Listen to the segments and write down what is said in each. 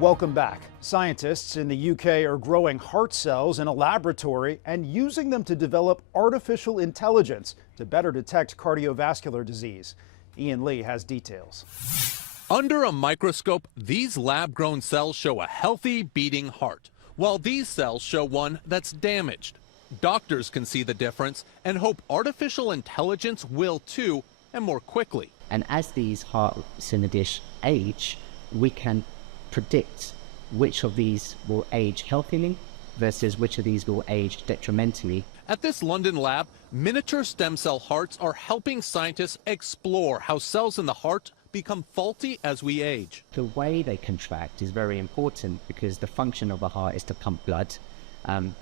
Welcome back. Scientists in the UK are growing heart cells in a laboratory and using them to develop artificial intelligence to better detect cardiovascular disease. Ian Lee has details. Under a microscope, these lab-grown cells show a healthy beating heart, while these cells show one that's damaged. Doctors can see the difference and hope artificial intelligence will too, and more quickly. And as these hearts in the dish age, we can predict which of these will age healthily versus which of these will age detrimentally. At this London lab, miniature stem cell hearts are helping scientists explore how cells in the heart become faulty as we age. The way they contract is very important because the function of the heart is to pump blood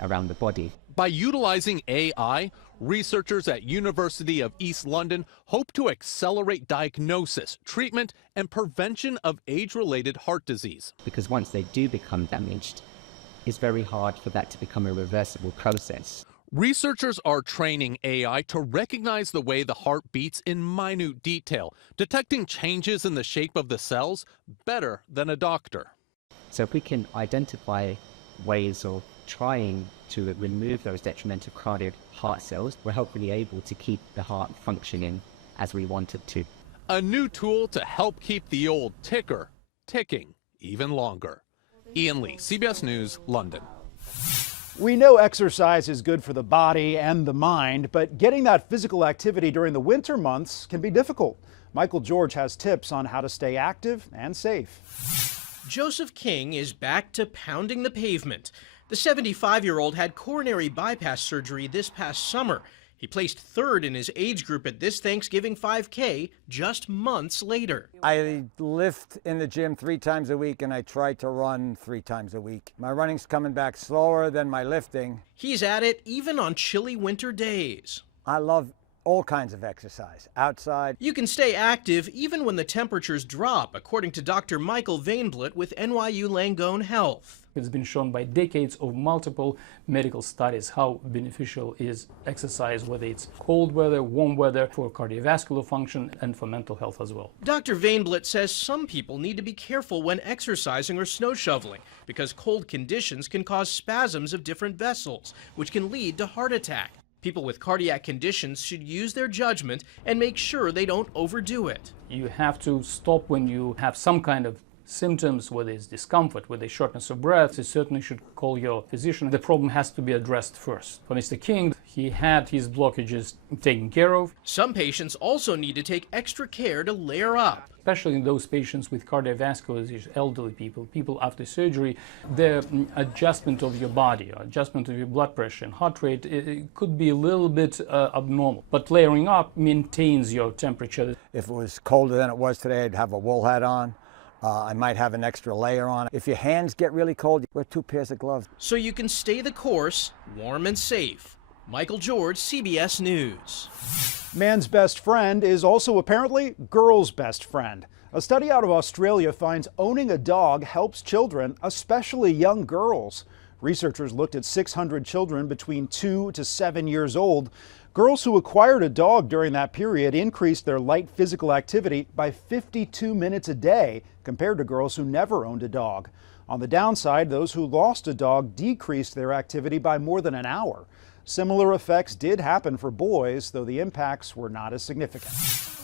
around the body. By utilizing AI, researchers at University of East London hope to accelerate diagnosis, treatment, and prevention of age-related heart disease. Because once they do become damaged, it's very hard for that to become a reversible process. Researchers are training AI to recognize the way the heart beats in minute detail, detecting changes in the shape of the cells better than a doctor. So if we can identify ways of trying to remove those detrimental cardiac heart cells, we're hopefully able to keep the heart functioning as we want it to. A new tool to help keep the old ticker ticking even longer. Ian Lee, CBS News, London. We know exercise is good for the body and the mind, but getting that physical activity during the winter months can be difficult. Michael George has tips on how to stay active and safe. Joseph King is back to pounding the pavement. The 75-year-old had coronary bypass surgery this past summer. He placed third in his age group at this Thanksgiving 5K just months later. I lift in the gym 3 times a week and I try to run 3 times a week. My running's coming back slower than my lifting. He's at it even on chilly winter days. I love all kinds of exercise, outside. You can stay active even when the temperatures drop, according to Dr. Michael Vainblut with NYU Langone Health. It's been shown by decades of multiple medical studies how beneficial is exercise, whether it's cold weather, warm weather, for cardiovascular function and for mental health as well. Dr. Vainblut says some people need to be careful when exercising or snow shoveling because cold conditions can cause spasms of different vessels, which can lead to heart attack. People with cardiac conditions should use their judgment and make sure they don't overdo it. You have to stop when you have some kind of symptoms, whether it's discomfort, whether it's shortness of breath. You certainly should call your physician. The problem has to be addressed first. For Mr. King, he had his blockages taken care of. Some patients also need to take extra care to layer up. Especially in those patients with cardiovascular disease, elderly people, people after surgery, the adjustment of your body, adjustment of your blood pressure and heart rate, it could be a little bit abnormal. But layering up maintains your temperature. If it was colder than it was today, I'd have a wool hat on. I might have an extra layer on. If your hands get really cold, wear 2 pairs of gloves. So you can stay the course, warm and safe. Michael George, CBS News. Man's best friend is also apparently girl's best friend. A study out of Australia finds owning a dog helps children, especially young girls. Researchers looked at 600 children between 2 to 7 years old. Girls who acquired a dog during that period increased their light physical activity by 52 minutes a day compared to girls who never owned a dog. On the downside, those who lost a dog decreased their activity by more than an hour. Similar effects did happen for boys, though the impacts were not as significant.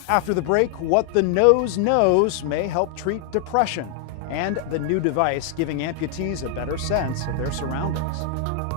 After the break, what the nose knows may help treat depression, and the new device giving amputees a better sense of their surroundings.